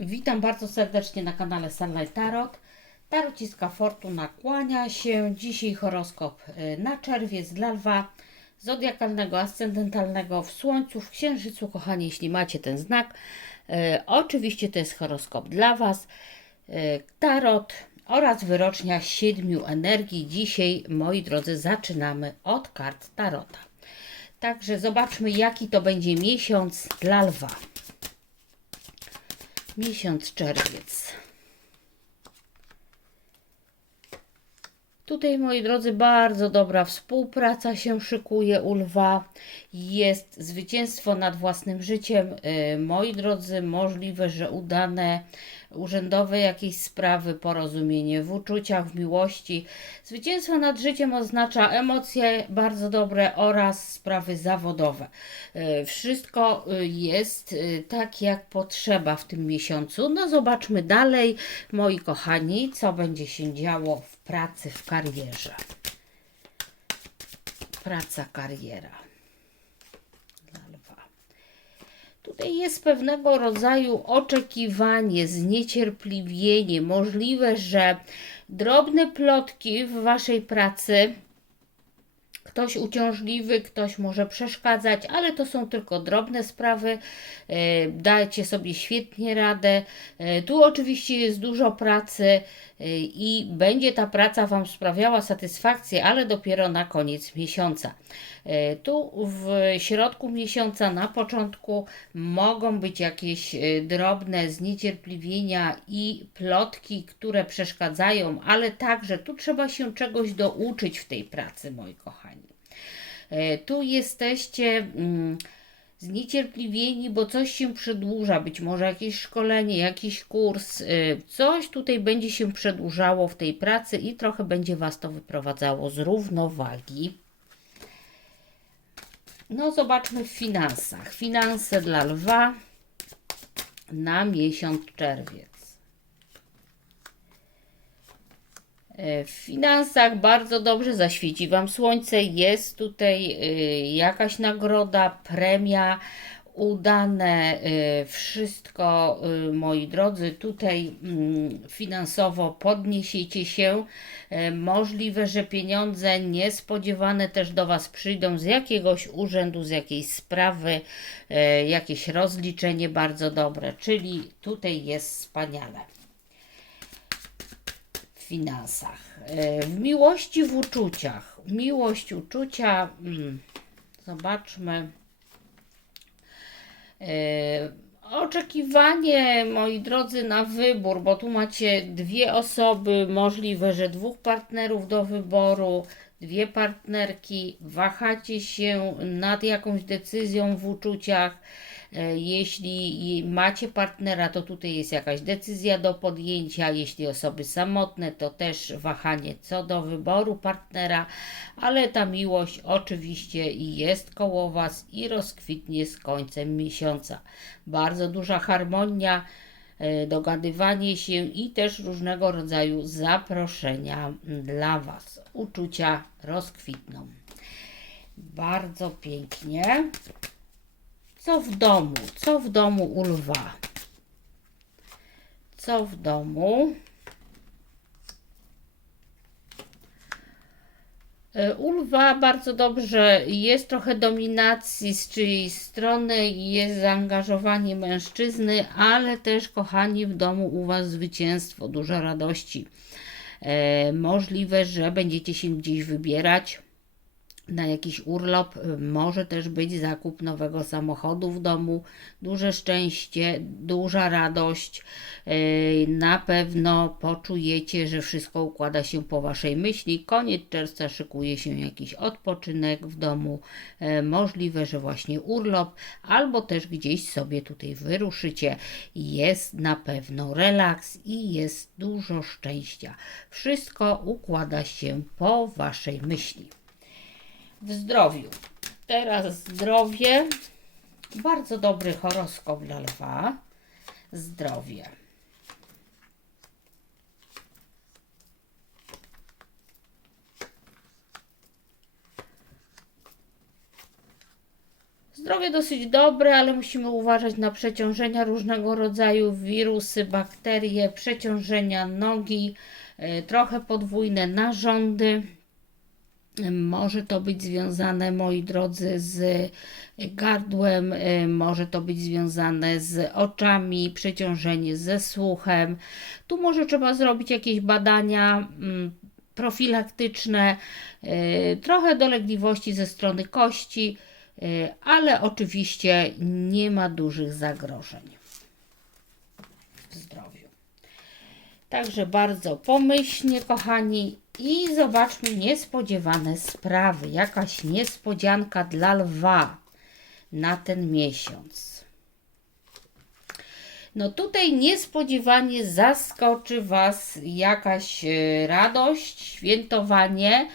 Witam bardzo serdecznie na kanale Sunlight Tarot. Tarociska Fortuna kłania się. Dzisiaj horoskop y, na czerwiec dla lwa, zodiakalnego, ascendentalnego w Słońcu, w Księżycu, kochani, jeśli macie ten znak. Y, Oczywiście to jest horoskop dla Was. Y, Tarot oraz wyrocznia siedmiu energii. Dzisiaj, moi drodzy, zaczynamy od kart Tarota. Także zobaczmy, jaki to będzie miesiąc dla lwa. Miesiąc czerwiec. Tutaj, moi drodzy, bardzo dobra współpraca się szykuje u lwa. Jest zwycięstwo nad własnym życiem. Yy, Moi drodzy, możliwe, że udane urzędowe jakieś sprawy, porozumienie w uczuciach, w miłości. Zwycięstwo nad życiem oznacza emocje bardzo dobre oraz sprawy zawodowe. Yy, Wszystko yy, jest tak, jak potrzeba w tym miesiącu. No, zobaczmy dalej, moi kochani, co będzie się działo w pracy, w karierze. Praca, kariera lwa. Tutaj jest pewnego rodzaju oczekiwanie, zniecierpliwienie. Możliwe, że drobne plotki w waszej pracy Ktoś uciążliwy, ktoś może przeszkadzać, ale to są tylko drobne sprawy. E, Dajcie sobie świetnie radę. E, Tu oczywiście jest dużo pracy e, i będzie ta praca Wam sprawiała satysfakcję, ale dopiero na koniec miesiąca. Tu w środku miesiąca, na początku, mogą być jakieś drobne zniecierpliwienia i plotki, które przeszkadzają, ale także tu trzeba się czegoś douczyć w tej pracy, moi kochani. E, Tu jesteście mm, zniecierpliwieni, bo coś się przedłuża, być może jakieś szkolenie, jakiś kurs, y, coś tutaj będzie się przedłużało w tej pracy i trochę będzie Was to wyprowadzało z równowagi. No, zobaczmy w finansach. Finanse dla lwa na miesiąc czerwiec. E, W finansach bardzo dobrze zaświeci Wam słońce. Jest tutaj y, jakaś nagroda, premia, udane y, wszystko, moi drodzy. Tutaj mm, finansowo podniesiecie się. E, Możliwe, że pieniądze niespodziewane też do Was przyjdą z jakiegoś urzędu, z jakiejś sprawy, e, jakieś rozliczenie bardzo dobre. Czyli tutaj jest wspaniale finansach. E, W miłości, w uczuciach. Miłość, uczucia. mm, Zobaczmy. E, Oczekiwanie, moi drodzy, na wybór, bo tu macie dwie osoby, możliwe, że dwóch partnerów do wyboru, dwie partnerki, wahacie się nad jakąś decyzją w uczuciach. E, Jeśli macie partnera, to tutaj jest jakaś decyzja do podjęcia. Jeśli osoby samotne, to też wahanie co do wyboru partnera, ale ta miłość oczywiście jest koło Was i rozkwitnie z końcem miesiąca. Bardzo duża harmonia, dogadywanie się i też różnego rodzaju zaproszenia dla Was. Uczucia rozkwitną. Bardzo pięknie. Co w domu? Co w domu u lwa? Co w domu? E, U lwa bardzo dobrze jest trochę dominacji z czyjejś strony, jest zaangażowanie mężczyzny, ale też, kochani, w domu u Was zwycięstwo, dużo radości. E, możliwe, że będziecie się gdzieś wybierać na jakiś urlop, y, może też być zakup nowego samochodu w domu, duże szczęście, duża radość. Yy, Na pewno poczujecie, że wszystko układa się po Waszej myśli. Koniec czerwca szykuje się jakiś odpoczynek w domu, Yy, możliwe, że właśnie urlop, albo też gdzieś sobie tutaj wyruszycie. Jest na pewno relaks i jest dużo szczęścia. Wszystko układa się po Waszej myśli w zdrowiu. Teraz zdrowie. Bardzo dobry horoskop dla lwa. Zdrowie. Zdrowie dosyć dobre, ale musimy uważać na przeciążenia różnego rodzaju, wirusy, bakterie, przeciążenia nogi, y, trochę podwójne narządy. Może to być związane, moi drodzy, z gardłem, może to być związane z oczami, przeciążenie ze słuchem. Tu może trzeba zrobić jakieś badania mm, profilaktyczne, y, trochę dolegliwości ze strony kości, y, ale oczywiście nie ma dużych zagrożeń w zdrowiu. Także bardzo pomyślnie, kochani, i zobaczmy niespodziewane sprawy. Jakaś niespodzianka dla lwa na ten miesiąc. No tutaj niespodziewanie zaskoczy Was jakaś e, radość, świętowanie.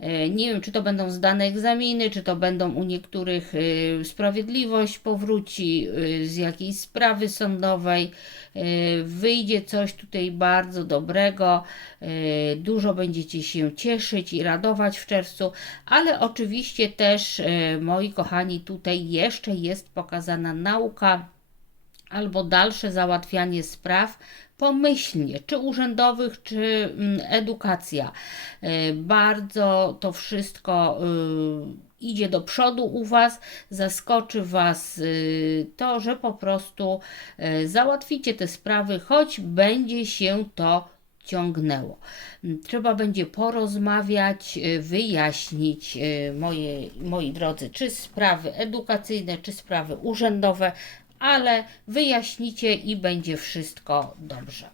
E, Nie wiem, czy to będą zdane egzaminy, czy to będą u niektórych e, sprawiedliwość powróci e, z jakiejś sprawy sądowej. E, Wyjdzie coś tutaj bardzo dobrego, e, dużo będziecie się cieszyć i radować w czerwcu, ale oczywiście też, moi kochani, tutaj jeszcze jest pokazana nauka albo dalsze załatwianie spraw pomyślnie, czy urzędowych, czy mm, edukacja. Y, Bardzo to wszystko y, idzie do przodu u Was, zaskoczy Was y, to, że po prostu y, załatwicie te sprawy, choć będzie się to ciągnęło. Mm, Trzeba będzie porozmawiać, y, wyjaśnić, moje, moi drodzy, czy sprawy edukacyjne, czy sprawy urzędowe, ale wyjaśnicie i będzie wszystko dobrze.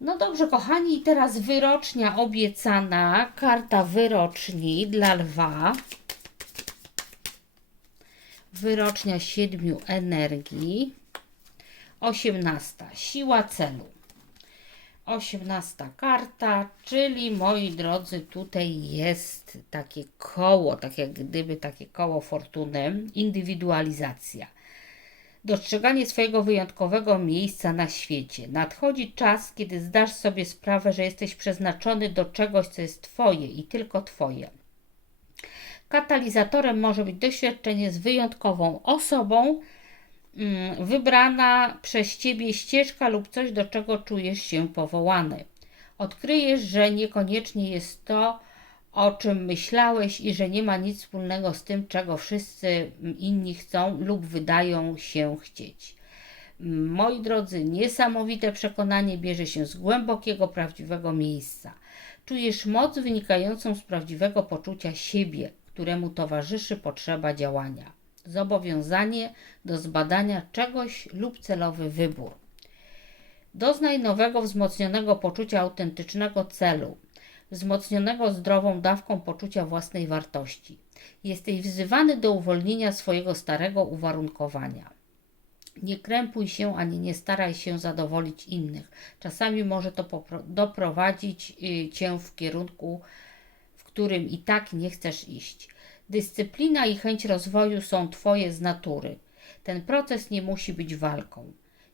No dobrze, kochani, teraz wyrocznia obiecana, karta wyroczni dla lwa. Wyrocznia siedmiu energii. Osiemnasta, siła celu. Osiemnasta karta, czyli moi drodzy, tutaj jest takie koło, tak jak gdyby takie koło fortuny, indywidualizacja. Dostrzeganie swojego wyjątkowego miejsca na świecie. Nadchodzi czas, kiedy zdasz sobie sprawę, że jesteś przeznaczony do czegoś, co jest Twoje i tylko Twoje. Katalizatorem może być doświadczenie z wyjątkową osobą, mm, wybrana przez Ciebie ścieżka lub coś, do czego czujesz się powołany. Odkryjesz, że niekoniecznie jest to, o czym myślałeś i że nie ma nic wspólnego z tym, czego wszyscy inni chcą lub wydają się chcieć. Moi drodzy, niesamowite przekonanie bierze się z głębokiego, prawdziwego miejsca. Czujesz moc wynikającą z prawdziwego poczucia siebie, któremu towarzyszy potrzeba działania, zobowiązanie do zbadania czegoś lub celowy wybór. Doznaj nowego, wzmocnionego poczucia autentycznego celu, wzmocnionego zdrową dawką poczucia własnej wartości. Jesteś wzywany do uwolnienia swojego starego uwarunkowania. Nie krępuj się ani nie staraj się zadowolić innych. Czasami może to doprowadzić y, cię w kierunku, w którym i tak nie chcesz iść. Dyscyplina i chęć rozwoju są Twoje z natury. Ten proces nie musi być walką.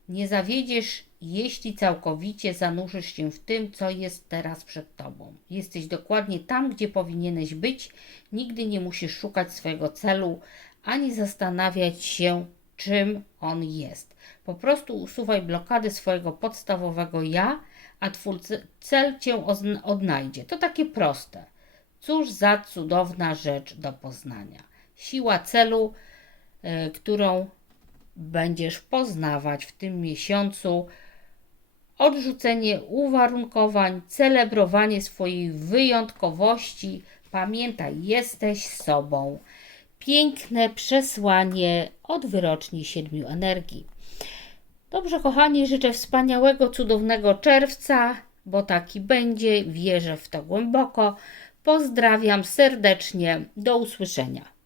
Nie zawiedziesz, jeśli całkowicie zanurzysz się w tym, co jest teraz przed Tobą. Jesteś dokładnie tam, gdzie powinieneś być. Nigdy nie musisz szukać swojego celu, ani zastanawiać się, czym on jest. Po prostu usuwaj blokady swojego podstawowego ja, a Twój ce- cel Cię odnajdzie. To takie proste. Cóż za cudowna rzecz do poznania. Siła celu, y, którą będziesz poznawać w tym miesiącu. Odrzucenie uwarunkowań, celebrowanie swojej wyjątkowości. Pamiętaj, jesteś sobą. Piękne przesłanie od wyroczni siedmiu energii. Dobrze, kochani, życzę wspaniałego, cudownego czerwca, bo taki będzie. Wierzę w to głęboko. Pozdrawiam serdecznie. Do usłyszenia.